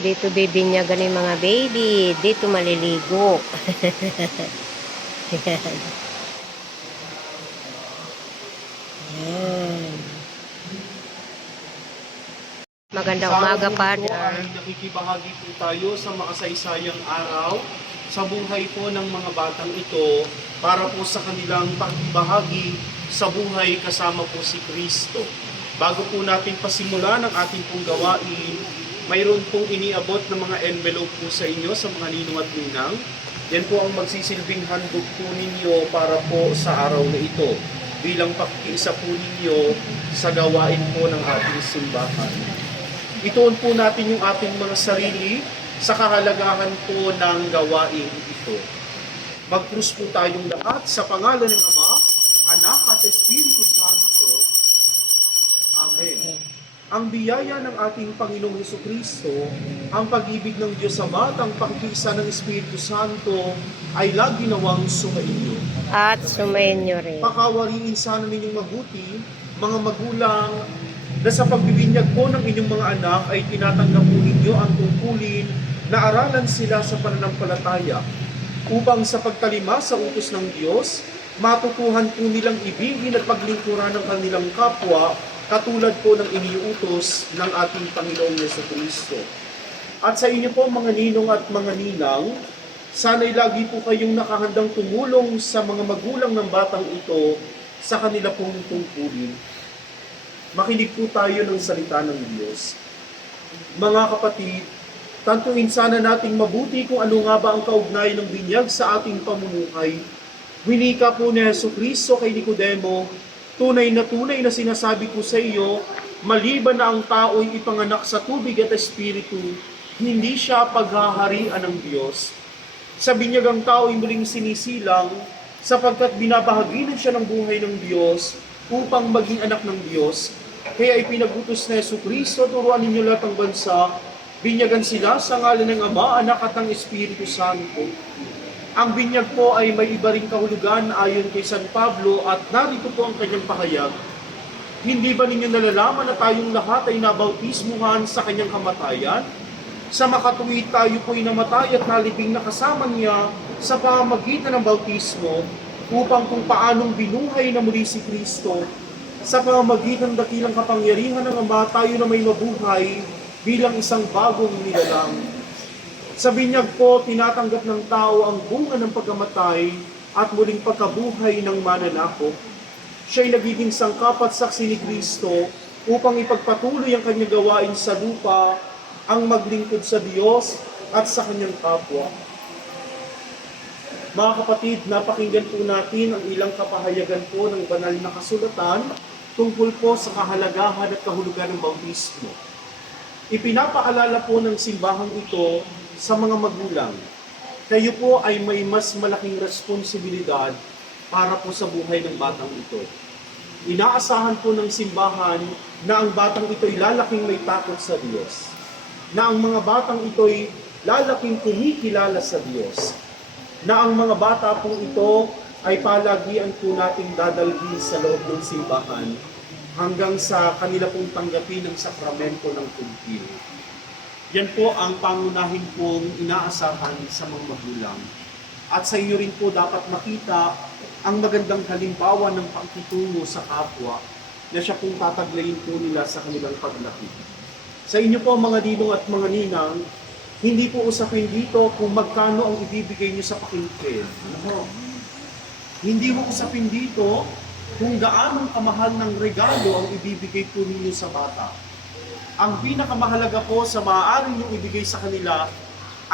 dito bibinyagan yung mga baby. Dito maliligo. Yan. Yan. Magandang umaga, Father. Ay nakikibahagi po tayo sa makasaysayang araw sa buhay po ng mga batang ito para po sa kanilang pagbahagi sa buhay kasama po si Kristo. Bago po natin pasimulan ang ating pong gawain, mayroon pong iniabot na mga envelope po sa inyo sa mga ninong at ninang. Yan po ang magsisilbing handog po ninyo para po sa araw na ito bilang pakikiisa po ninyo sa gawain po ng ating simbahan. Ituon po natin yung ating mga sarili sa kahalagahan po ng gawain ito. Mag-krus po tayong lahat sa pangalan ng Ama, Anak at Espiritu Santo. Amen. Ang biyaya ng ating Panginoong Hesukristo, ang pag-ibig ng Diyos Ama at ang pakikiisa ng Espiritu Santo ay lagi nawang sumainyo. At sumayin nyo rin. Pakawariin sana ninyong mabuti, mga magulang, na sa pagbibinyag po ng inyong mga anak ay tinatanggap po ninyo ang tungkulin na aralan sila sa pananampalataya upang sa pagtalima sa utos ng Diyos, matutuhan po nilang ibigin at paglingkuran ng kanilang kapwa katulad po ng iniuutos ng ating Panginoong Jesucristo. At sa inyo po mga ninong at mga ninang, sana'y lagi po kayong nakahandang tumulong sa mga magulang ng batang ito sa kanila pong tungkulin. Makinig po tayo ng salita ng Diyos. Mga kapatid, tantuin sana nating mabuti kung ano nga ba ang kaugnay ng binyag sa ating pamumuhay. Winika po ni Jesucristo kay Nicodemo, tunay na sinasabi ko sa iyo, maliban na ang tao'y ipanganak sa tubig at espiritu, hindi siya paghaharian ng Diyos. Sa binyagang tao'y muling sinisilang, sapagkat binabahaginan siya ng buhay ng Diyos, upang maging anak ng Diyos. Kaya ipinagutos na Jesucristo, turuan ninyo lahat ng bansa, binyagan sila sa ngalan ng Ama, Anak at ng Espiritu Santo. Ang binyag po ay may iba ring kahulugan ayon kay San Pablo at narito po ang kanyang pahayag. Hindi ba ninyo nalalaman na tayong lahat ay nabautismuhan sa kanyang kamatayan? Sa makatuwid tayo po'y namatay at nalibing na kasama niya sa pamamagitan ng bautismo, upang kung paanong binuhay na muli si Kristo, sa pamamagitan ng dakilang kapangyarihan ng Ama, tayo na may mabuhay bilang isang bagong nilalang. Sa binyag po, tinatanggap ng tao ang bunga ng pagkamatay at muling pagkabuhay ng mananakop. Siya'y nagiging sangkap at saksi ni Kristo upang ipagpatuloy ang kanyang gawain sa lupa, ang maglingkod sa Diyos at sa kanyang kapwa. Mga kapatid, napakinggan po natin ang ilang kapahayagan po ng banal na kasulatan tungkol po sa kahalagahan at kahulugan ng bautismo. Ipinapaalala po ng simbahang ito sa mga magulang. Kayo po ay may mas malaking responsibilidad para po sa buhay ng batang ito. Inaasahan po ng simbahan na ang batang ito ay lalaking may takot sa Diyos. Na ang mga batang ito ay lalaking kumikilala sa Diyos. Na ang mga bata pong ito ay palagian po nating dadalhin sa loob ng simbahan hanggang sa kanila pong tanggapin ang sakramento ng kumpil. Yan po ang pangunahin pong inaasahan sa mga magulang. At sa inyo rin po dapat makita ang magandang halimbawa ng pakikitungo sa kapwa na siya pong tataglayin po nila sa kanilang paglaki. Sa inyo po mga ninong at mga ninang, hindi po usapin dito kung magkano ang ibibigay niyo sa pakinggan. Hindi mo usapin dito kung gaano kamahal ng regalo ang ibibigay po ninyo sa bata. Ang pinakamahalaga po sa maaari niyong ibigay sa kanila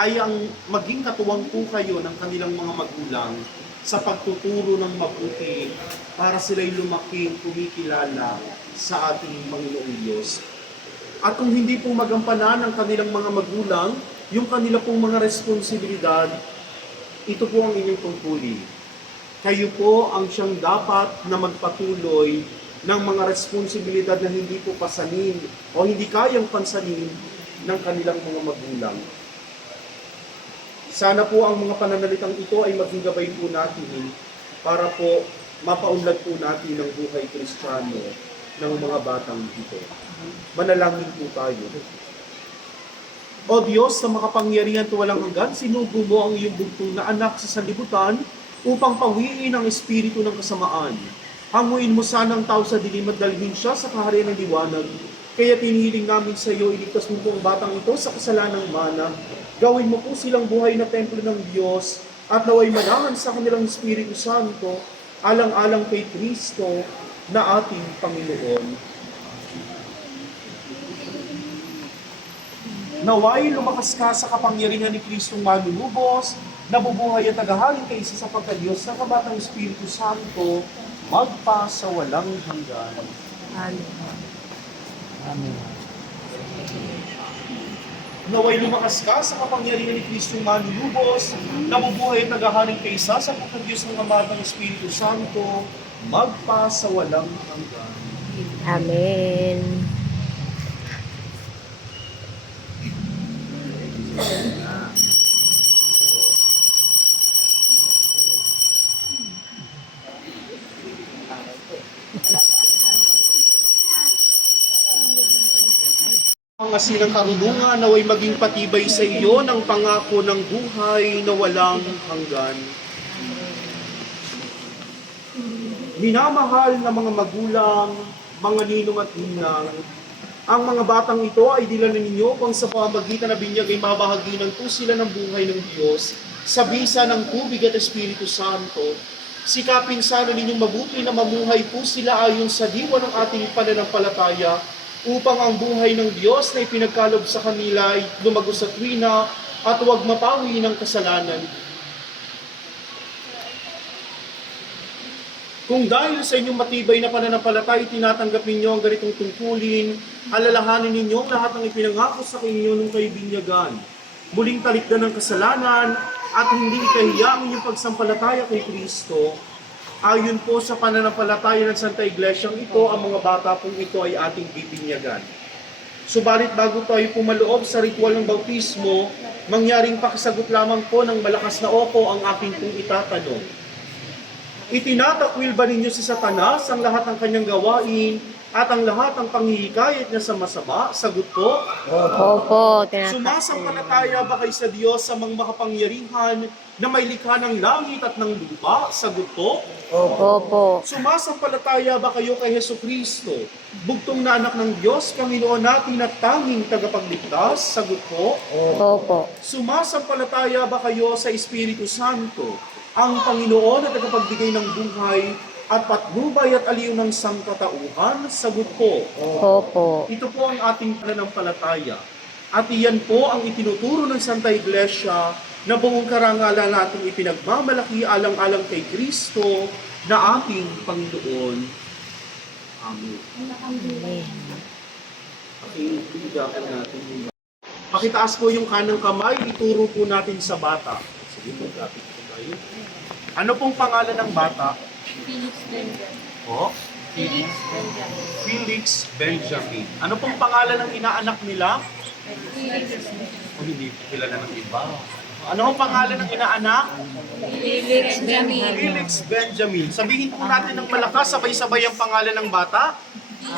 ay ang maging katuwang po kayo ng kanilang mga magulang sa pagtuturo ng mabuti para sila'y lumaking kumikilala sa ating Panginoong Diyos. At kung hindi po magampanan ng kanilang mga magulang, yung kanila pong mga responsibilidad, ito po ang inyong tungkulin. Kayo po ang siyang dapat na magpatuloy ng mga responsibilidad na hindi po pasanin o hindi kayang pansanin ng kanilang mga magulang. Sana po ang mga pananalitang ito ay maging gabay po natin para po mapaunlad po natin ang buhay Kristiyano ng mga batang ito. Manalangin po tayo. O Diyos na makapangyarihan at walang hanggan, sinugo mo ang iyong bugtong na anak sa sanlibutan upang pawiin ang espiritu ng kasamaan. Hanguin mo sana ang tao sa dilim at dalhin siya sa kaharian ng liwanag. Kaya tinihiling namin sa iyo, iligtas mo po ang batang ito sa kasalanang mana. Gawin mo po silang buhay na templo ng Diyos at naway manahan sa kanilang Espiritu Santo, alang-alang kay Kristo na ating Panginoon. Naway lumakas ka sa kapangyarihan ni Kristong manunubos, nabubuhay at tagahaling kay isa sa pagka-Diyos na kabatang Espiritu Santo, magpa sa walang hanggan. Amen. Amen. Naway lumakas ka sa kapangyarihan ni Kristong manunubos, nabubuhay at tagahaling kay isa sa pagka-Diyos na kabatang Espiritu Santo, magpa sa walang hanggan. Amen. Mga silang karunungan naway maging patibay sa iyo ng pangako ng buhay na walang hanggan. Minamahal na mga magulang, mga ninong at ninang, ang mga batang ito ay dila na ninyo kung sa pamamagitan na binyag ay mabahaginan po sila ng buhay ng Diyos sa bisa ng tubig at Espiritu Santo. Sikapin sana ninyong mabuti na mamuhay po sila ayon sa diwa ng ating pananampalataya upang ang buhay ng Diyos na ipinagkalob sa kanila ay lumago sa tuwina at huwag mapawi ng kasalanan. Kung dahil sa inyong matibay na pananampalataya, tinatanggap ninyo ang ganitong tungkulin, alalahanin ninyo ang lahat ng ipinangako sa inyo nung kayo binyagan. Muling talikdan ng kasalanan at hindi ikahiya ang inyong pagsampalataya kay Kristo. Ayon po sa pananampalataya ng Santa Iglesyang ito, ang mga bata pong ito ay ating bibinyagan. Subalit bago tayo pumaloob sa ritual ng bautismo, mangyaring pakisagot lamang po ng malakas na opo ang aking pong itatanong. Itinatakwil ba ninyo si Satanas ang lahat ng kanyang gawain at ang lahat ng panghihikayat niya sa masama? Sagot po. Opo, tinatakil. Sumasampalataya ba kayo sa Diyos sa mga makapangyarihan na may likha ng langit at ng lupa? Sagot po. Opo. Sumasampalataya ba kayo kay Jesucristo, bugtong na anak ng Diyos, Panginoon natin at tanging tagapagligtas? Sagot po. Opo. Sumasampalataya ba kayo sa Espiritu Santo, ang Panginoon at tagapagbigay ng buhay at patnubay at aliw ng sangkatauhan? Sagot po. Opo. Ito po ang ating pananampalataya. At iyan po ang itinuturo ng Santa Iglesia na buong karangalan natin ipinagmamalaki alang-alang kay Kristo na ating Panginoon. Amen. Amen. Pakinggan natin. Pakitaas po yung kanang kamay, ituro po natin sa bata. Sige po, lapit po tayo. Ano pong pangalan ng bata? Felix Benjamin. Po? Felix Benjamin. Felix Benjamin. Ano pong pangalan ng inaanak nila? Felix O hindi po kilala ng iba. Ano ang pangalan ng inaanak? Benjamin. Felix Benjamin. Sabihin po natin ng malakas, sabay-sabay ang pangalan ng bata.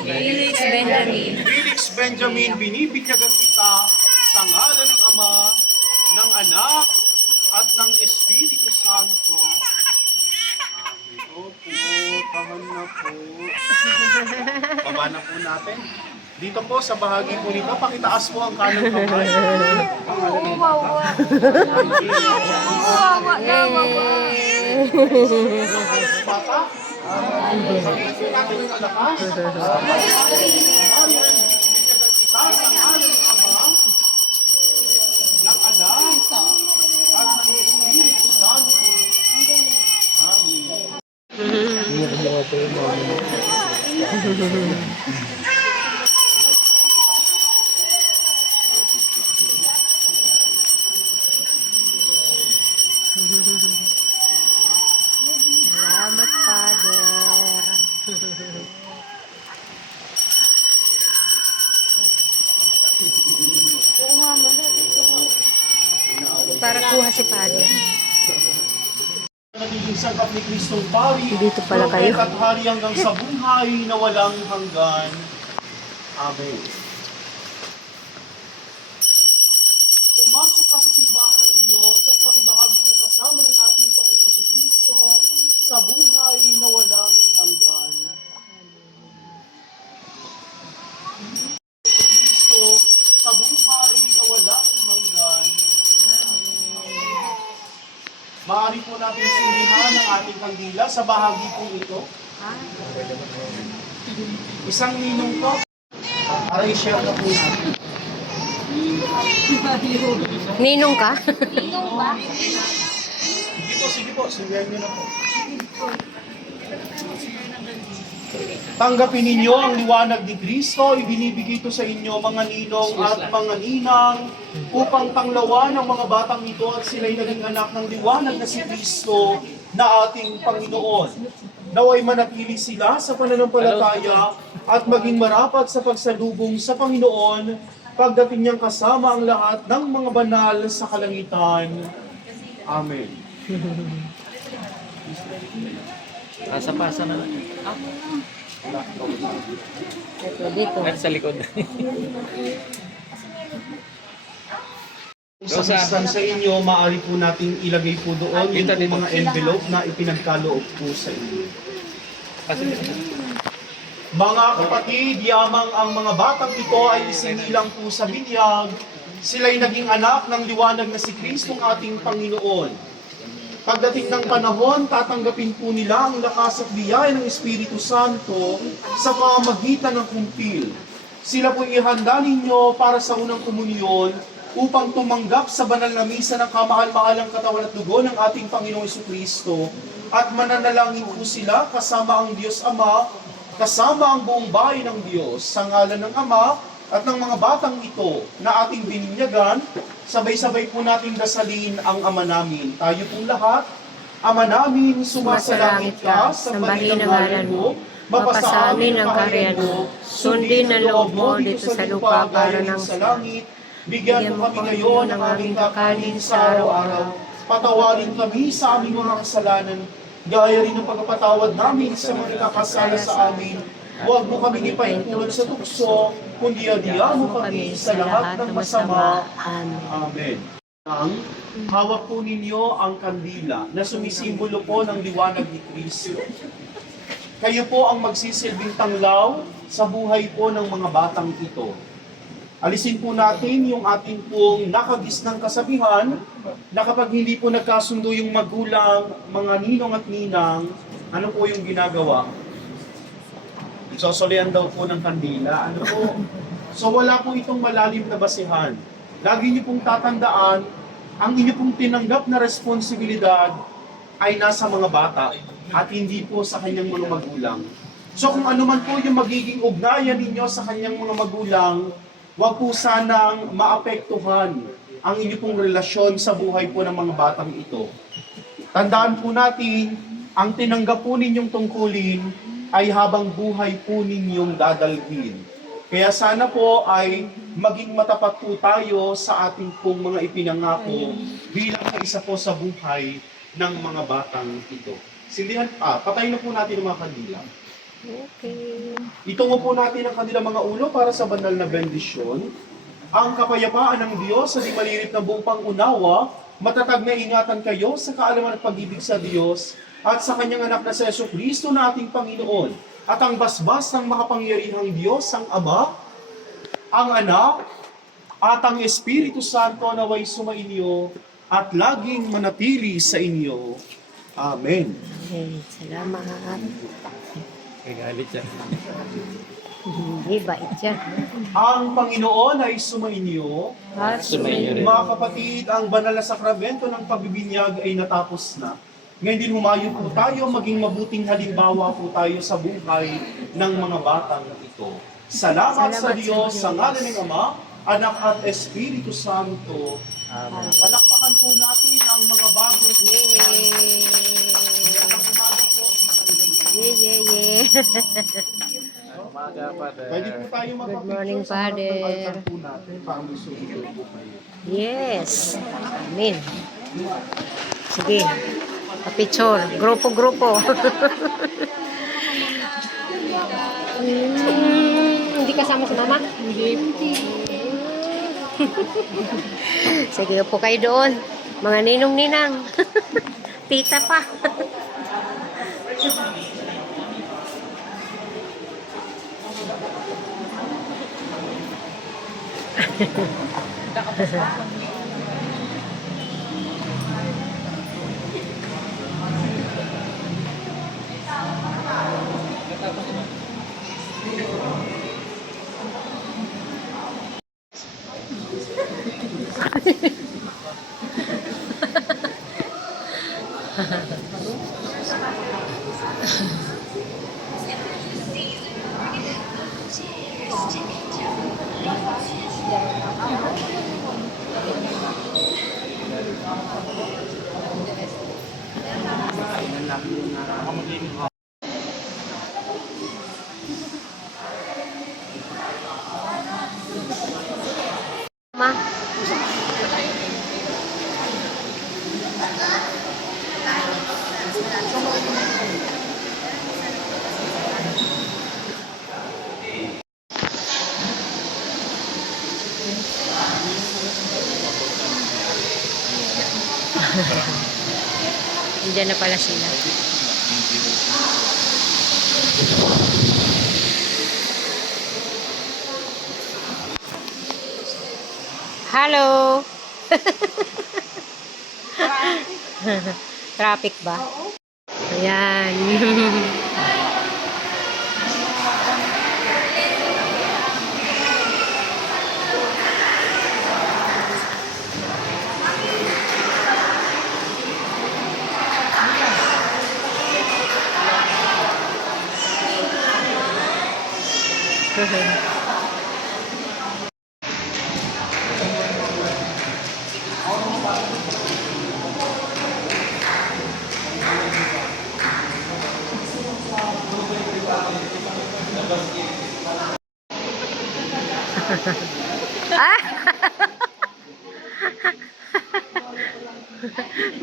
Felix Benjamin. Felix Benjamin, binibigyagan kita sa ngalan ng Ama, ng Anak, at ng Espiritu Santo. Amen. Opo, tahan na po. Baba na po natin. Dito po sa bahagi po nito, pakitaas po ang kanang kamay. Bata, sabihin po natin ng malakas. Amen. Binibigyagan kita sa ngalan ng Ama, ng Anak, at ng Espiritu Santo. Amen. Hindi ko mga po yung mga Salamat, Father. Para kuha si Father. Nagiging sangkap ni Kristong Pari, Dito pala kayo. at hari hanggang sa buhay na walang hanggan. Amen. Maaari po natin sinihan ang ating kandila sa bahagi po ito. Isang ninong po. Aray, share na po natin. Ninong ka? Sige po, sindihan nyo na po. Tanggapin ninyo ang liwanag ni Kristo, ibinibigay ito sa inyo mga ninong at mga ninang upang panglawan ng mga batang ito at sila'y naging anak ng liwanag na si Kristo na ating Panginoon. Naway manatili sila sa pananampalataya at maging marapat sa pagsalubong sa Panginoon pagdating niyang kasama ang lahat ng mga banal sa kalangitan. Amen. Pasa-pasa na lang. Ito, dito. At sa likod. Sa listan sa inyo, maaari po nating ilagay po doon yung Dito. mga envelope na ipinagkaloob po sa inyo. Mga kapatid, yamang ang mga batang ito ay isinilang po sa binyag, sila'y naging anak ng liwanag na si Kristong ating Panginoon. Pagdating ng panahon, tatanggapin po nila ang lakas at biyaya ng Espiritu Santo sa pamamagitan ng kumpil. Sila po ihanda ninyo para sa unang komunyon upang tumanggap sa banal na misa ng kamahal-mahalang katawan at dugo ng ating Panginoong Jesucristo at mananalangin po sila kasama ang Diyos Ama, kasama ang buong bayan ng Diyos, sa ngalan ng Ama at ng mga batang ito na ating bininyagan. Sabay-sabay po natin dasalin ang Ama namin. Tayo pong lahat, Ama namin, sumasalangit ka, sambahin ang ngalan mo, mapasa amin ang karyan mo, sundin ang loob mo dito sa lupa para ng sa langit. Bigyan mo kami ngayon ng aming kakanin sa araw-araw. Patawarin kami sa aming mga kasalanan, gaya rin ng pagpapatawad namin sa mga nakasala sa amin. Huwag mo kaming ipaintulad sa tukso, kundi adiyan mo kami sa lahat ng masama. Amen. Hawak po ninyo ang kandila na sumisimbolo po ng liwanag ni Kristo. Kayo po ang magsisilbing tanglaw sa buhay po ng mga batang ito. Alisin po natin yung ating pong nakagisnang kasabihan na kapag hindi po nagkasundo yung magulang, mga ninong at ninang, ano po yung ginagawa? Sosolian daw po ng kandila. Ano po? So wala po itong malalim na basihan. Lagi niyo pong tatandaan, ang inyo pong tinanggap na responsibilidad ay nasa mga bata at hindi po sa kanyang mga magulang. So kung ano man po yung magiging ugnayan ninyo sa kanyang mga magulang, wag po sanang maapektuhan ang inyo pong relasyon sa buhay po ng mga batang ito. Tandaan po natin, ang tinanggap po ninyong tungkulin ay habang buhay po ninyong dadalhin. Kaya sana po ay maging matapat po tayo sa ating pong mga ipinangako bilang isa po sa buhay ng mga batang ito. Sindihan, patayin na po natin ang mga kandila. Okay. Itungo po natin ang kanilang mga ulo para sa banal na bendisyon. Ang kapayapaan ng Diyos sa di malilip na buong pangunawa, matatag na ingatan kayo sa kaalaman at pag-ibig sa Diyos at sa kanyang anak na si Jesucristo na ating Panginoon. At ang basbas ng makapangyarihang Diyos, ang Ama, ang Anak, at ang Espiritu Santo naway sumainyo at laging manatili sa inyo. Amen. Okay, salamat. Kagalit siya. Hindi bait yan. Ang Panginoon ay sumainyo. At Sumainyo rin. Mga kapatid, ang banal na sakramento ng pagbibinyag ay natapos na. Ngayon din humayo po tayo, maging mabuting halimbawa po tayo sa buhay ng mga batang ito. Salamat sa Diyos, sa ngalan ng Ama, Anak at Espiritu Santo. Amen. Palakpakan po natin ang mga bagong Magandang umaga po. Yeah. Umaga pa rin. Pwede po tayo Good morning, magpapicture sa harap ng Father. altar po natin para may sumunod po kayo. Yes. Amen. Sige. Picture. Grupo-grupo. Hindi kasama si Mama? Hindi. Sige po kayo doon. Mga ninong-ninang. Tita pa. Ma. Diyan na pala sila. Hello. Traffic ba? Ayan. Ah!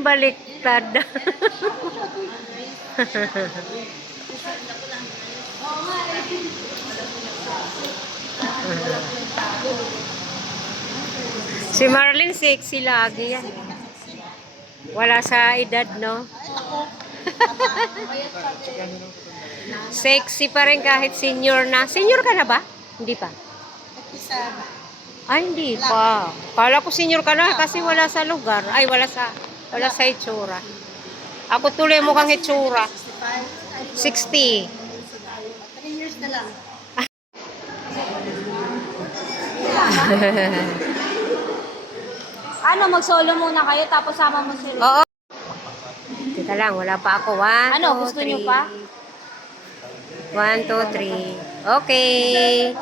Baliktad. Si Marlene sexy lagi yan. Wala sa edad, no? Sexy pa rin kahit senior na. Senior ka na ba? Hindi pa. Ay, hindi pa. Kala ko senior ka na kasi wala sa lugar. Ay, wala sa itsura. Ako tuloy mukhang itsura. 60. 3 years na lang. Ano, mag-solo muna kayo tapos sama mo sila. Oo. Teka lang, wala pa ako. 1, Ano, gusto niyo pa? 1, 2, 3. Okay.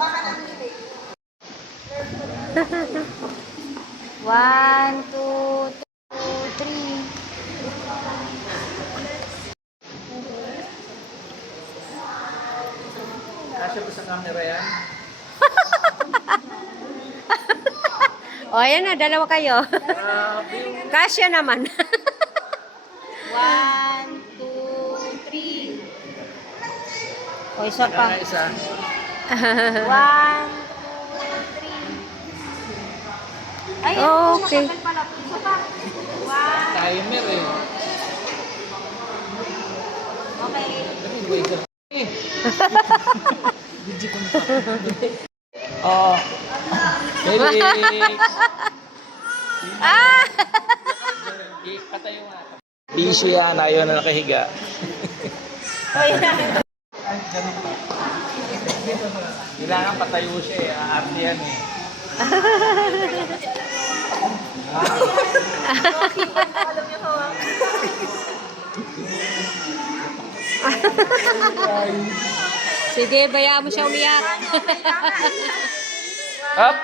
1, 2, 3. Kasya ba sa camera yan? O, ayan na, dalawa kayo. Kasya naman. 1, 2, 3. O, isa pa. Isa. 1, 2, 3. Ay, Okay. matagal pala. Isa pa. 1. Timer eh. Okay. Oh. Felix. Ah! Patay mo nga. Busy yan. Ayaw na nakahiga. Kailangan patayo siya eh. Aarte yan eh. Sige, bayaan mo siya umiyak. Up!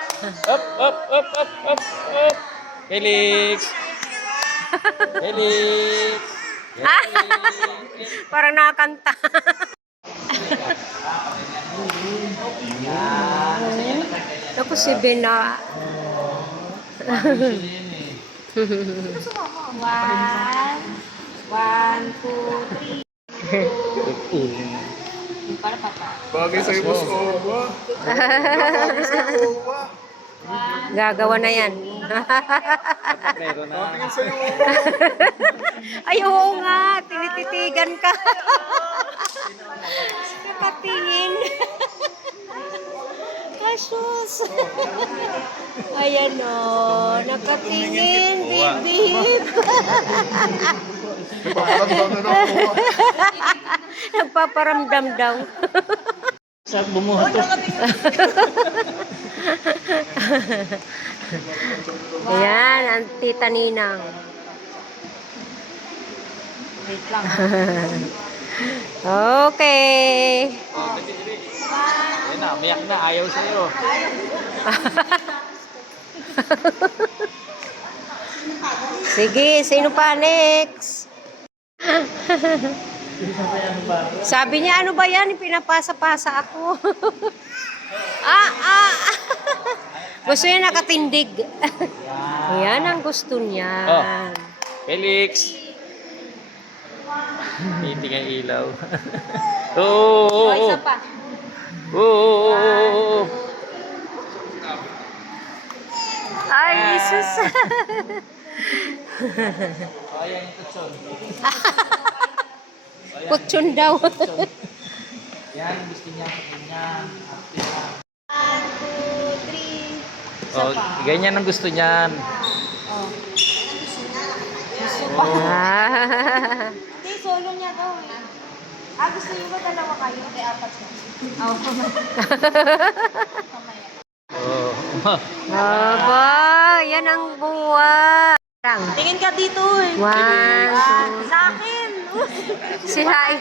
Up! Up! Up! Up! Up! Up! Felix! Felix! Ah! Parang nakakanta. Ako si Bena. 1, 2, 3. Para pata. Bagay sa'yo, Boss Owa. Bagay sa'yo, Owa. Gagawa na yan. Pero na. Bagay sa'yo, Owa. Ay, oo nga. Tinititigan ka. Nakatingin. Asus. Ayan o. Nakatingin, bibib. Nagpaparamdam na ng Owa. Nagpaparamdam daw. Sa bumuhat to. Ayan, ang tita Ninang. Wait lang. Okay. Ayun na, umiyak na. Ayaw sa'yo. Sige, sino pa next? Sabi niya, ano ba yan? Pinapasa-pasa ako. ah. Gusto niya nakatindig. Yan ang gusto niya. Oh. Felix. Hindi nga ilaw. Oo. Isa pa. Oo. Ay, Jesus. Ayan yung kutson. Kutsyon daw. Yan, gusto niya sa kanya. 1, 2, 3. Oh, ganyan ang gusto niyan. Ah. Hindi, solo niya daw eh. Gusto niyo ba dalawa kayo? Hindi, apat na. Oh. Aba, yan ang buwa. Tingin ka dito eh. One, Sa akin. si Hai.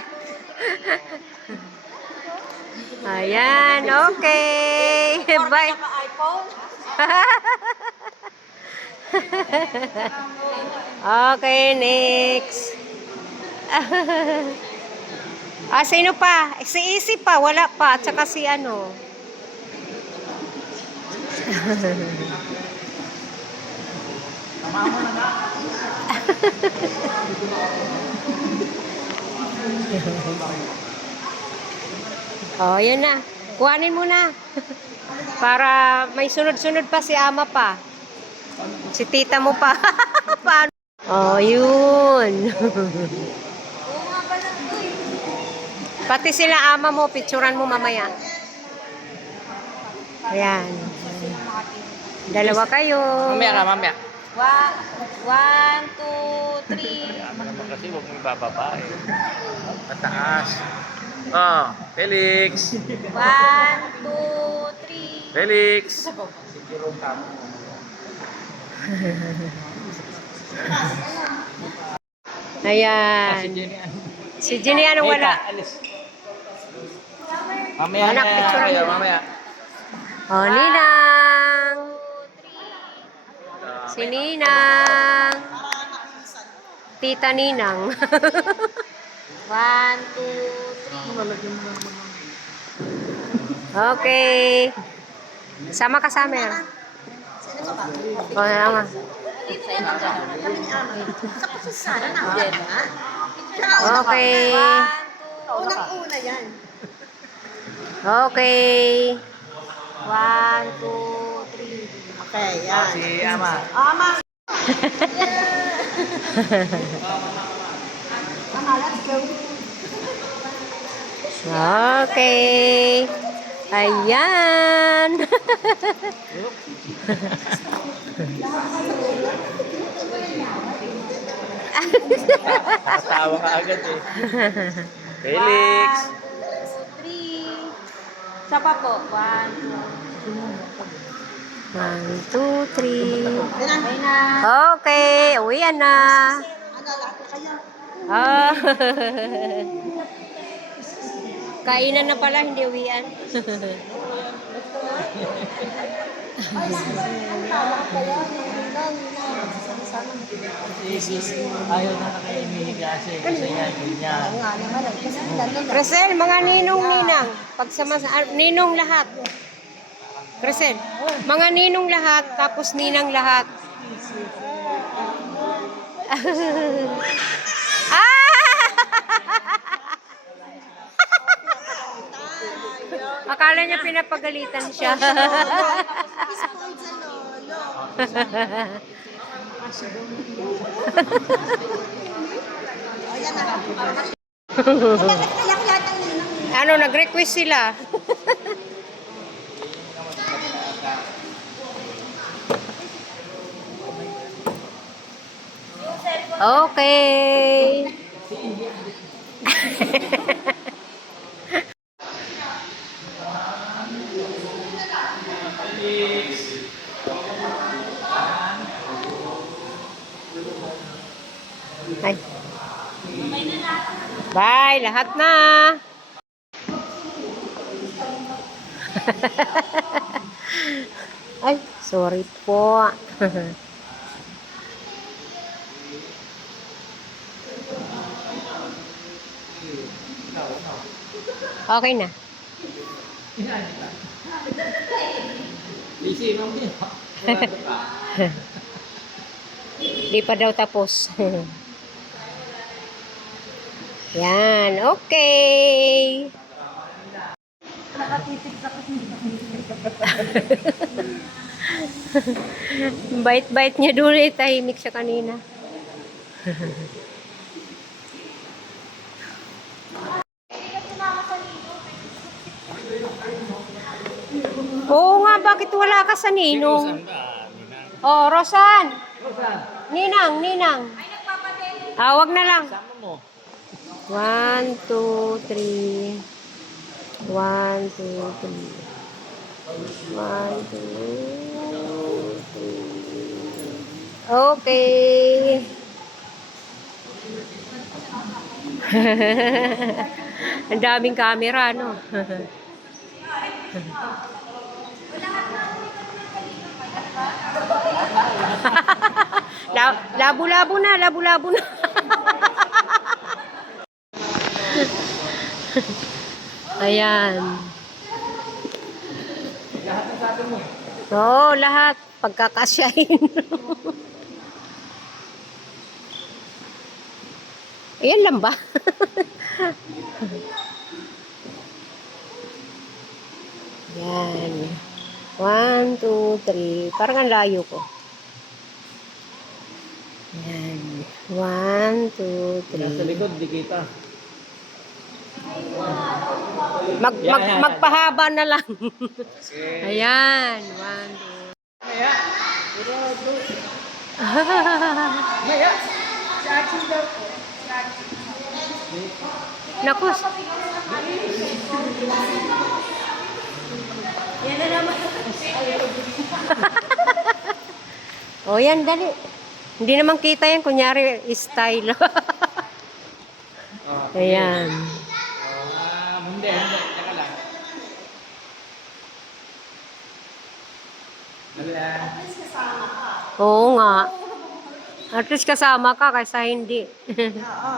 Ayan, okay. Bye. iPhone. Okay, next. Sino pa? Si Easy pa, wala pa. Tsaka si ano. Oh, yun na. Kuhanin mo na. Para may sunod-sunod pa si ama pa. Si tita mo pa. Paano? Oh, yun. Pati sila ama mo, picturean mo mamaya. Ayan. Dalawa kayo. Mamaya. 1, 2, 3. Tama naman kasi huwag mo ibababa eh. Mataas. Oh, Felix. 1, 2, 3. Felix. Ayan. Si Jenny anong wala? Mamaya Anak, na picture kayo, mo. mamaya. Oh, Ninang. Si Ninang. Tita Ninang. 1, 2, 3. Okay. Sama ka sa amin. Oh, nga. Okay. Unang-una yan. Okay. 1, 2, 3. Okay, yan. Si Ama. Ama. Okay. Ayan. Nakatawa ka agad eh. Felix. 1, 2, 3. Isa pa po. 1, 1, 2, 3. 2. Okay na. Okay. Uwian na. Ah. Kainan na pala, hindi uwian. Ayaw na kayo inihiga kasi gusto niya, ganyan. Crescel, mga ninong-ninang. Pagsama sa ninong lahat. Crescel, mga ninong lahat, tapos ninang lahat. Akala niya pinapagalitan siya. Ano, nag-request sila. Okay. Ay. Bye, lahat na. Ay, sorry po. Okay na. Di pa daw tapos. Yan, okay. Bait-bait niya dulu eh, tahimik siya kanina. Oo nga, bakit wala ka sa ninong? Oh, Rosan. Ninang, Ninang. Wag na lang. 1, 2, 3. 1, 2, 3. 1, 2, 3. Okay. Ang daming camera, no? Labo-labo na, labo-labo na. Ayan. Oo, lahat. Pagkakasyahin. Ayan lang ba? Yan. 1, 2, 3. Parang ang layo ko. Yan. 1, 2, 3. Nasa likod, di kita. Magpahaba na lang. Ayan. 1, 2. Naku. Yan na naman. O yan, dali. Hindi naman kita yan, kunyari style. Ayan. Hindi. Teka lang. Oo nga. At least kasama ka kaysa hindi. Oo.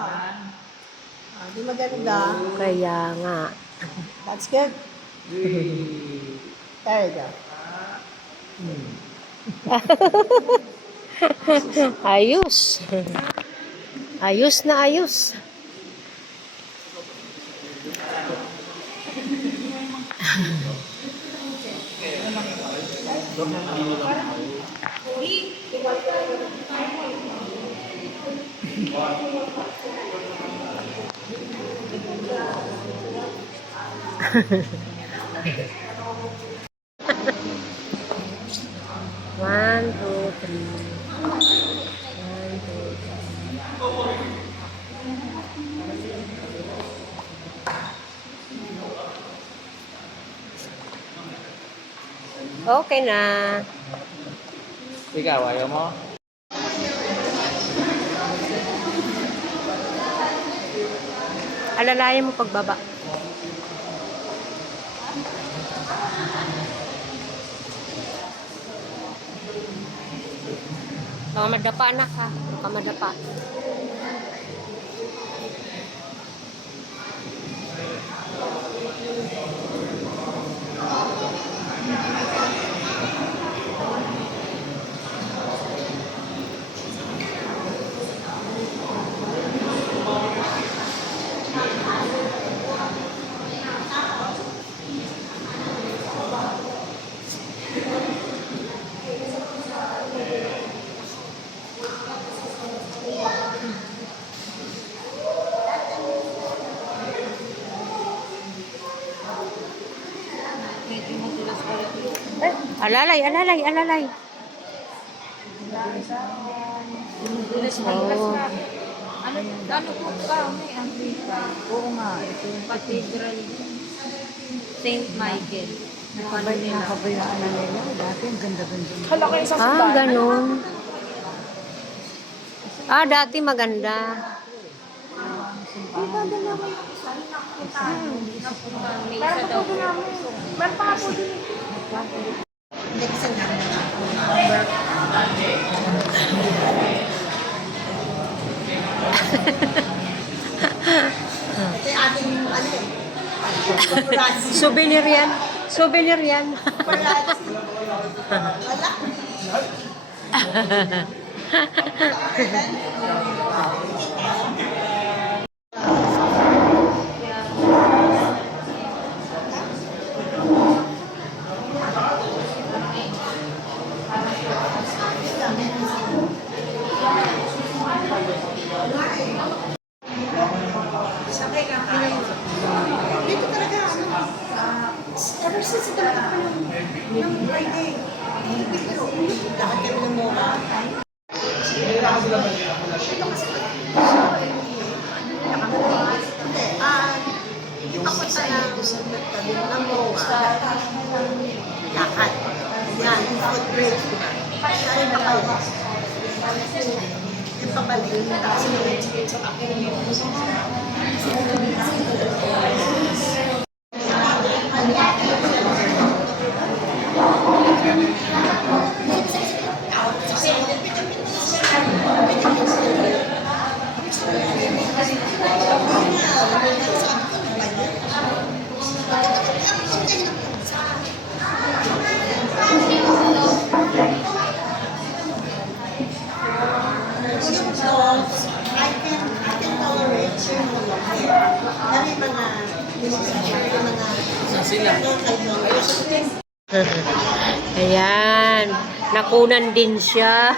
Di maganda. Kaya nga. That's good. There you go. Ayos. Ayos na ayos. One, two, three. 1, 2, 3. Okay na. Ikaw, ayaw mo? Alalayan mo pagbaba. Baka madapa, anak, ha? Baka madapa. Alalay, alalay, alalay. Oh. Ano po ba? May Anglican. Oo nga. Ito yung Cathedral. Saint Michael. nakabayaan na nila. Dati ang ganda-ganda. Ganun. Dati maganda. Meron pa po namin. Meron pa po din. Ito yung ating ano eh. Souvenir yan. Souvenir yan. Dito talaga, ano, ever since ito nakita ng Friday, lakad kami ng MOA. Hindi, ako tayo nagtabi ng MOA, lakad. Yan, yung food break, diba? Kaya na pala. Yung pabalik, tapos yung dogs, I can tolerate yung dami mga sila? Ayan. Nakunan din siya.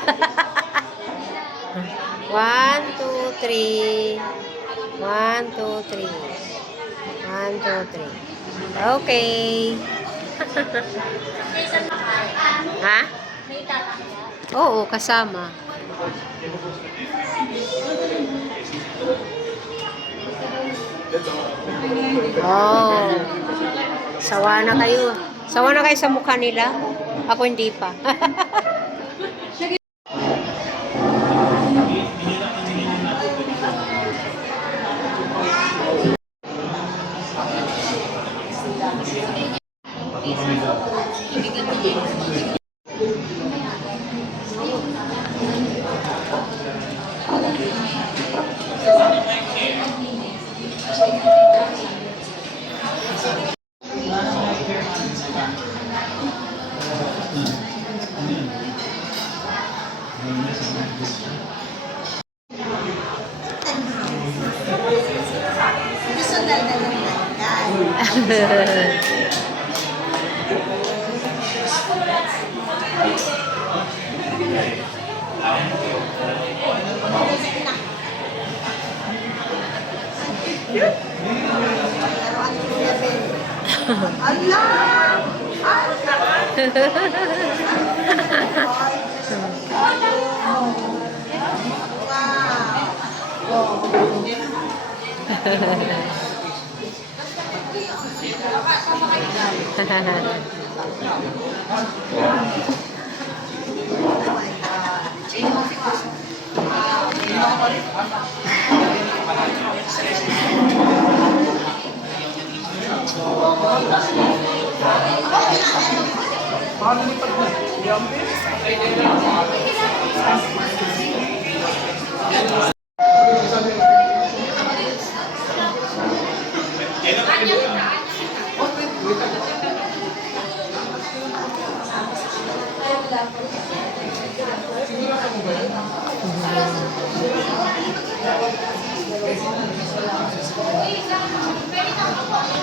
1, 2, 3. 1, 2, 3. 1, 2, 3. Okay. Ha? Oo, kasama. Oh. Sawa na kayo. Sawa na kayo sa mukha nila. Ako hindi pa. gusto na lang.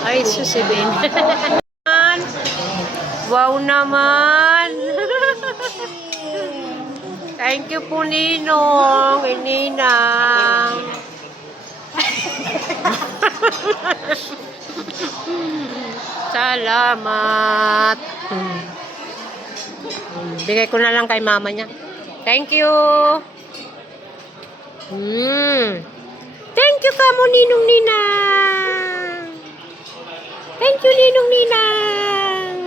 Ay, susibin. Wow naman. Thank you po, Ninong. Ninang. Salamat. Bigay ko na lang kay mama niya. Thank you. Thank you kamo, Ninong Ninang. Thank you, Ninong Ninang.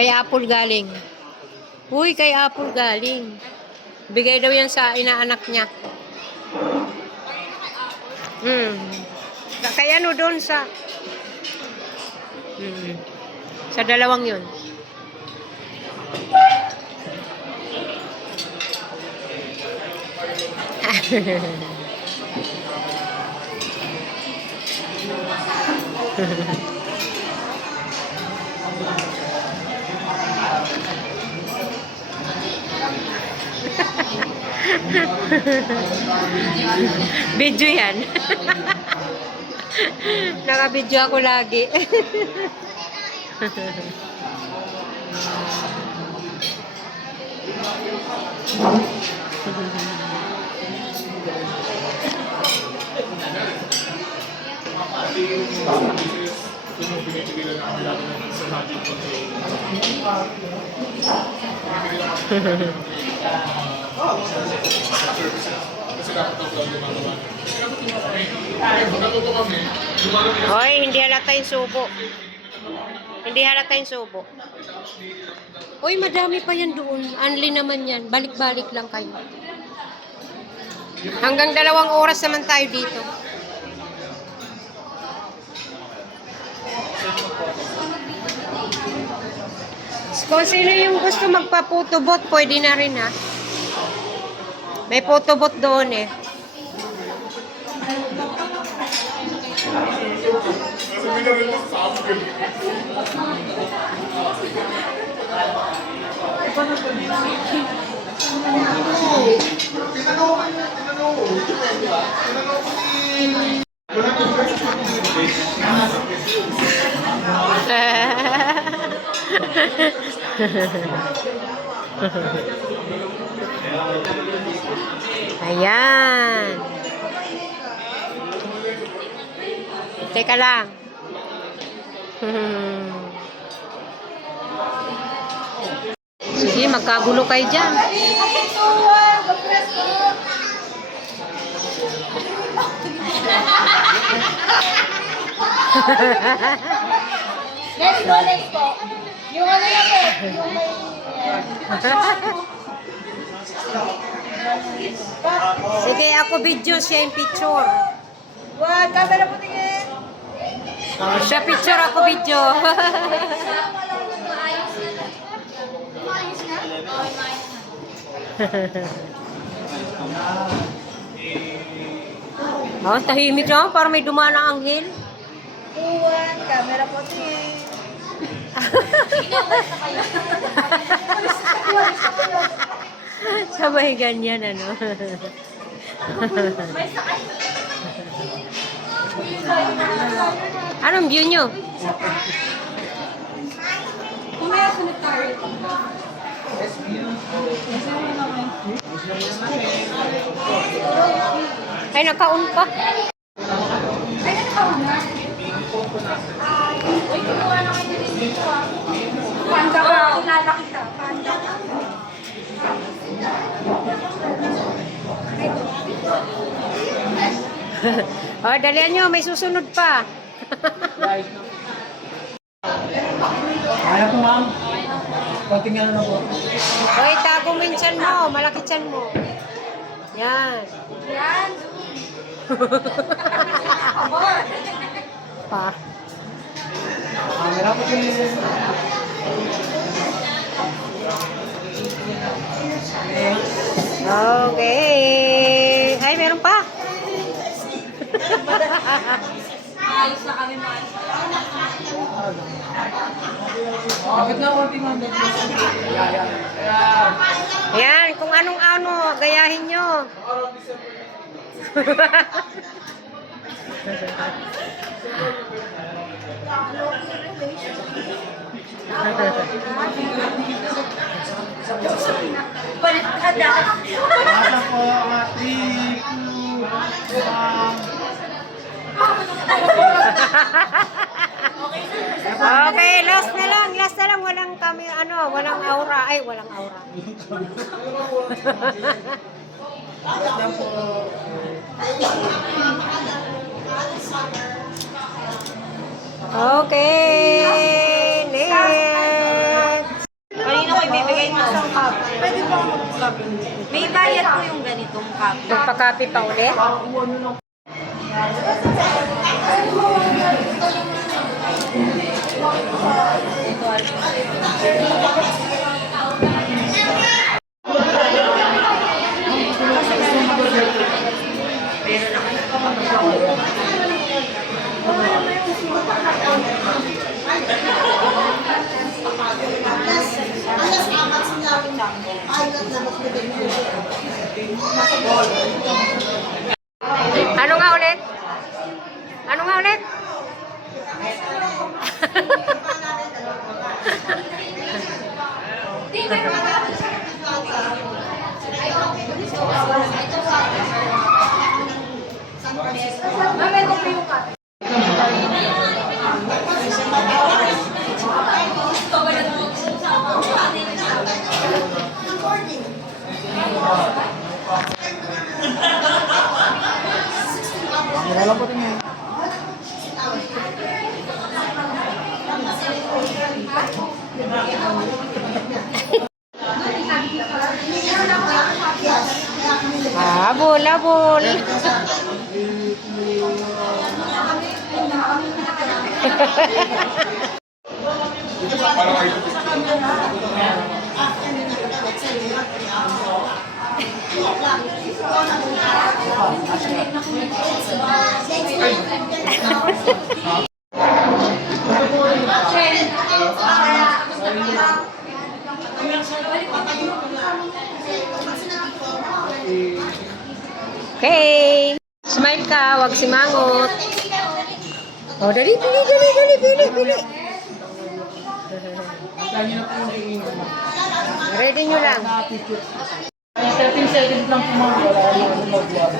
Kay Apple galing. Uy, kay Apple galing. Bigay daw yan sa inaanak niya. Kaya ano doon sa... Sa dalawang yun. Video yan. Naka-video ako lagi. Hoy, hindi halata yung subo. Hindi halata yung subo. Uy, madami pa yan doon. Unli naman yan. Balik-balik lang kayo. Hanggang 2 oras naman tayo dito. Kung sino yung gusto magpa-photobot, pwede na rin ha. May photobot doon eh. Ayan. Teka lang. Sige, magkagulo kayo dyan. Let's go, let's go. Yung ano lang po. Yung may... Sige, ako video, siya yung picture. Wag, camera po tingin. Oh, siya picture, ako video. Oh, tahimik na, para may dumaan na anghel. Tuwan, camera po tingin. Sabay ganyan, ano. Anong view nyo? Ay, nakaon pa. Panda ka, kilala kita. Panda ka. Oh, dalian nyo, may susunod pa. Kaya po, ma'am. Konting ano na po. Hoy, tago mo yung tiyan mo, malaki tiyan mo. Yan. Yan. Pa. Camera po din. Okay. Ay, meron pa. Ayos na kami mga. Kapit na konting ma'am. Yan, kung anong-ano, gayahin nyo. Baliktad. Masa po, 3, 2, 1. Okay, last na lang, walang kami, walang aura. Ay, walang aura. Okay, next. bibigay mo isang cup. Pwede po ako mag-copy. May bayad po yung ganitong copy. Magpa-copy pa ulit? Alas apat sila pilot na magbigay mo. Ano nga ulit? Ano nga ulit? Wala po tingin. Habol, habol. Okay. Smile ka, wag simangot. Oh, dali, dali, dali, dali, dali, dali. Ready nyo lang. 13 seconds lang po ma'am. Wala yung mag-vlog.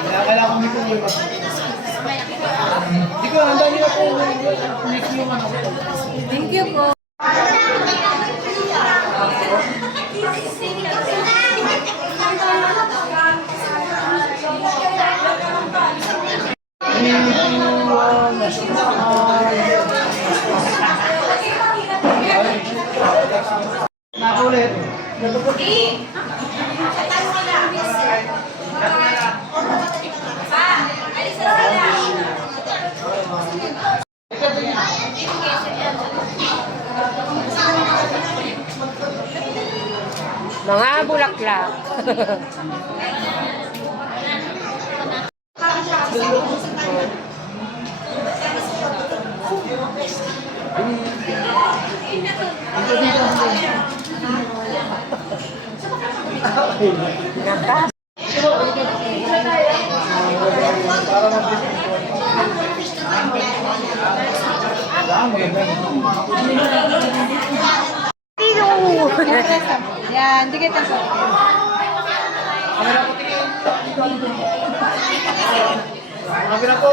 Kaya kailangan ko po yung Hindi ko, handa nila po next yung ano ko. Thank you po. Nakulit. Mga bulaklak. Naka. Yan, di kita sa Kamera po.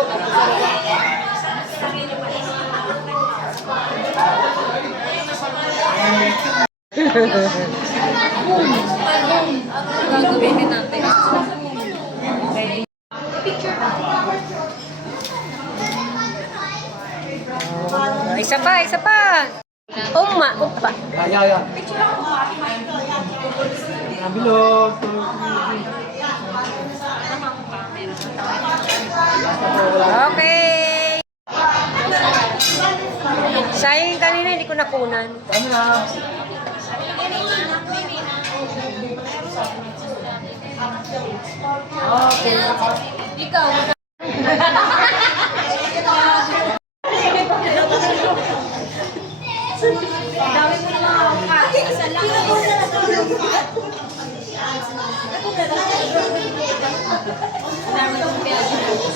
gagawin natin. Isa pa, isa pa. Umma, umpa. Kaya. Nabilog. Okay. Sayang kanina, hindi ko nakunan. Ano na? Okay. Ikaw. Dami mo na mga kaki. Isa lang.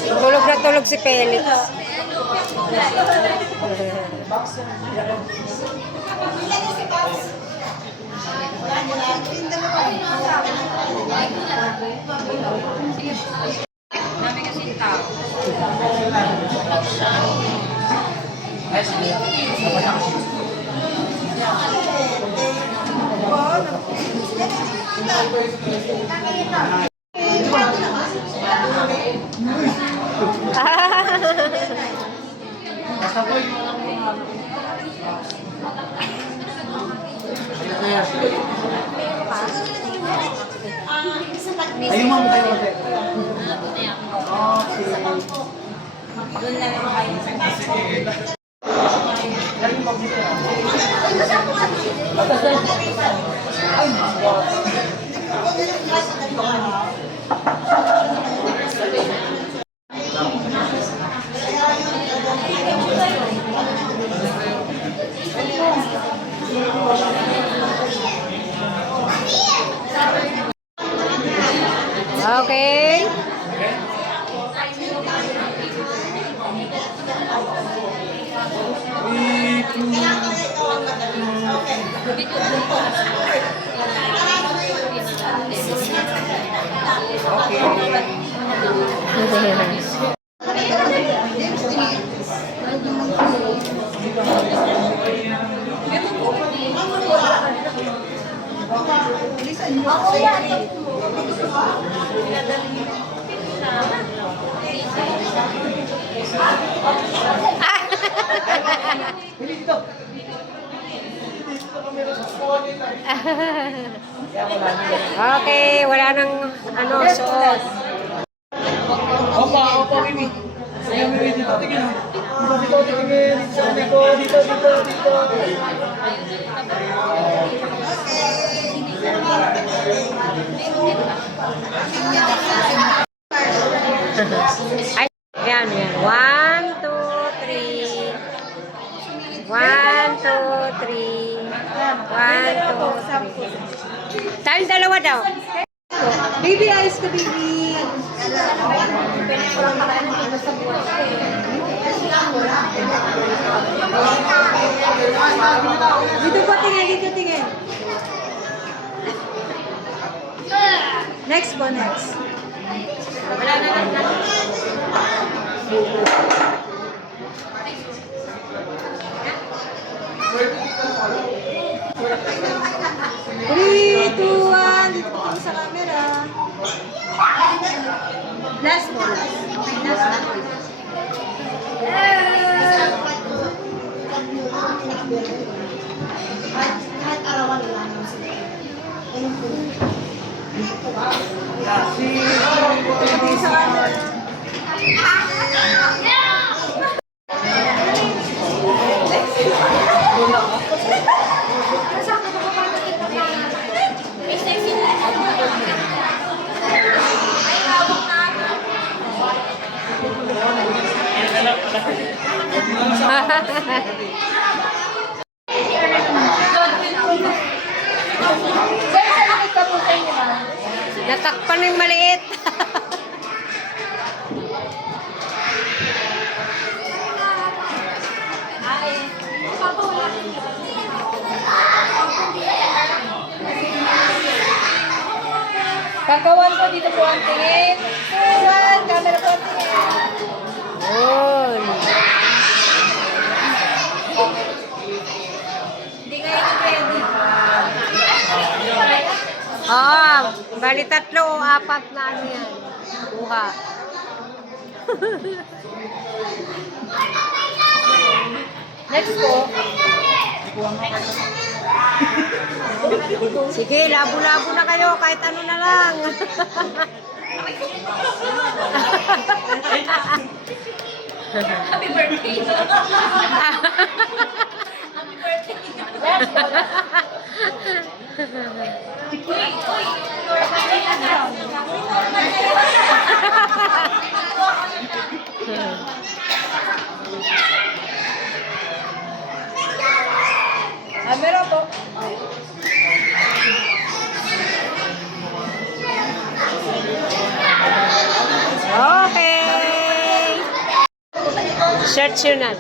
Tulog na tulog si Felix. Dami kasing tao. Basta po yung Ayun ma'am, tayo konti. Okay. Okay, wala nang ano, suot. Opa, opa, Mimi. Ayan, Mimi, dito, tingin. Dito, tingin. Dito. Ay, yan. 1, 2, 3. 1, 2, 3. 1, 2, 3. Tayong dalawa daw. Baby eyes ka, baby. Dito po, tingin. Next po, next. Wala na lang. 3, 2, 1. Dito po kami sa camera. Last po. Kahit arawan lang naman sila. Sa camera. Natakpan ng maliit. Kakawan po dito po ang tingin. One, camera po ang tingin. Yun. Hindi kayo ready. Bali 3 o 4 na ano yan. Kuha. Next po. Sige, labo-labo na kayo. Kahit ano na lang. Happy birthday. Happy birthday. Camera po. Okay. Search yun na.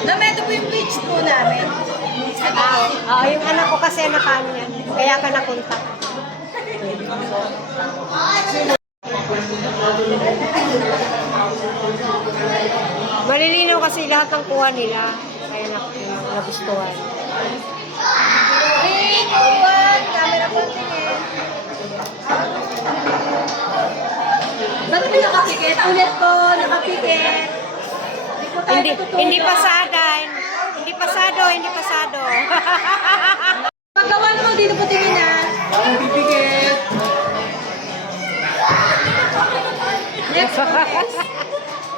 Dami, ito po yung page po namin. Yung anak ko kasi nakaano yan. Kaya ka nakunta. Malilinaw kasi lahat ng kuha nila. Kaya nagustuhan. 3, 2, 1. Camera po tingin. Ba't mo nakapikit? Ulit po, nakapikit. Hindi pasada. Hindi pasado, hindi pasado. Pagkawan mo, dito po tingin na. Ang pipikit. Next po, next.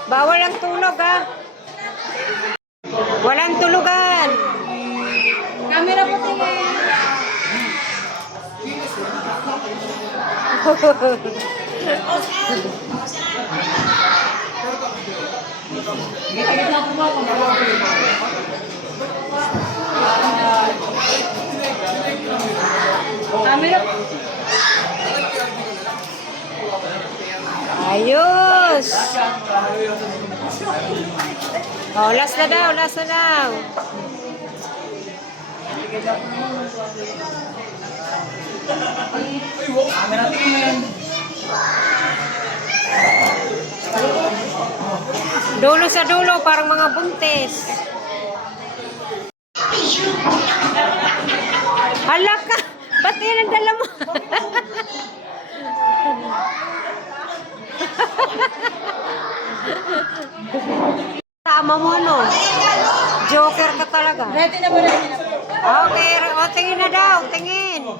Bawal ang tulog, ha? Walang tulugan. Camera po tingin. Pipikit lang po ma'am. Camera po. Ayos. Oh, last na daw, last na daw. Camera tingin. Dulo sa dulo, parang mga buntis. Hala ka! Ba't yan ang dala mo? Tama mo ano? Joker ka talaga. Ready na po, ready na po. Okay, o tingin na daw, tingin. 1,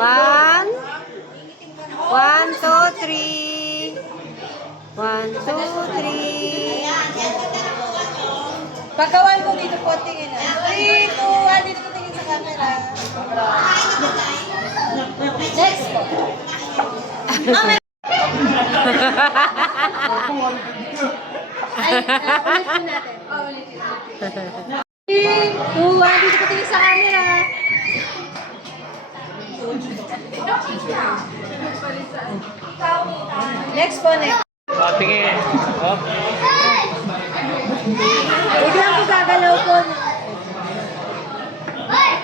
1, 2, 3. 1, 2, 3. Pagkawan po dito po tingin na. 3, 2, 1, dito po tingin sa camera. Next po. Ay, ulit po natin. Ulitin. 3, 2, 1, dito po tingin sa camera. Next po, next. Oh, tingin. Oh. Biglang po gagalaw po. Ay!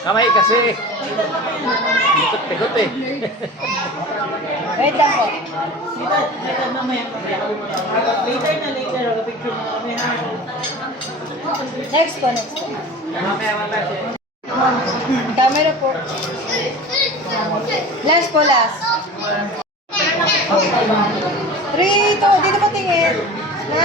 Kamay kasi. Ikot-ikot eh. Wait lang po. Next po, next po. Camera po. Last po, last. 3, 2, dito po tingin. 9.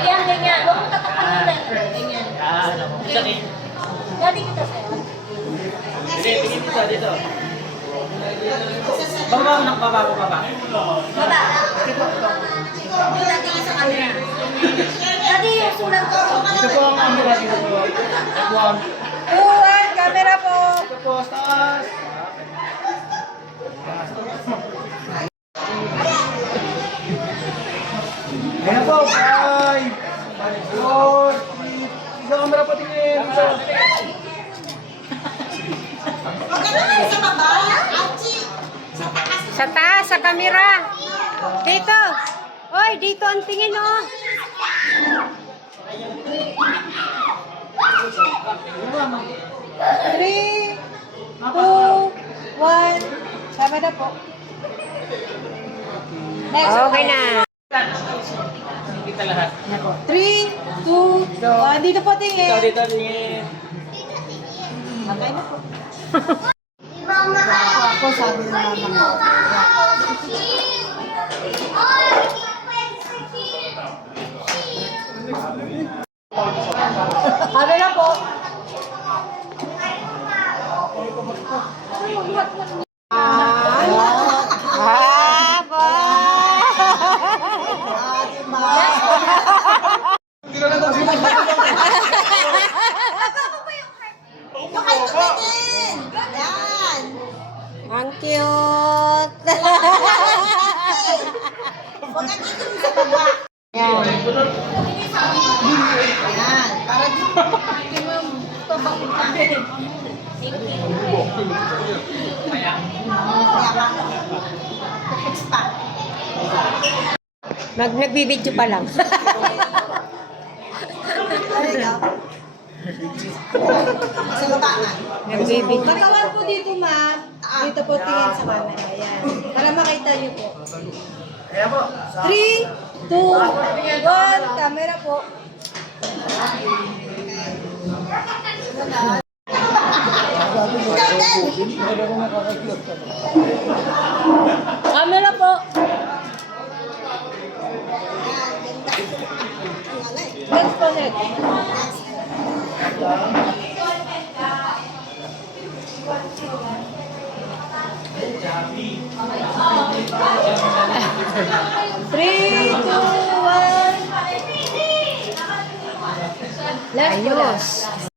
Yan, ganyan. Huwag mong tatakpan yung letter. Ganyan. Dati kita sa'yo. Baba mo ng baba. Baba. Yung dati ka sa camera. Dati yung sulat ko. Ito po ang camera dito po. F1. 2, 1, camera po. Ito po, taas. Ayan po, 5, 4, 3. Isa camera po tingin. Isa. Sa taas, sa kamera. Dito. Oy, dito ang tingin, oh. Three, 2, 1, camera po. Next. Okay na. Kita lahat. 3, 2, 1, dito po tingin. Dito tingin. Okay na po. Ako sabi ng mama ko. Camera po. Haba. Yung kay tumingin! Yan! Ang cute. Huwag ka dito sa baba. Yan. Yan. Para dito. Fix pa. Nagbibidyo pa lang. Sa baba na. Nagbibidyo. Pagkawan po dito, ma'am. Dito po tingin sa camera. Yan. Para makita niyo po. 3, 2, 1, camera po. Camera po. Next po, next. Three, two, one. Left po, left. Ayos.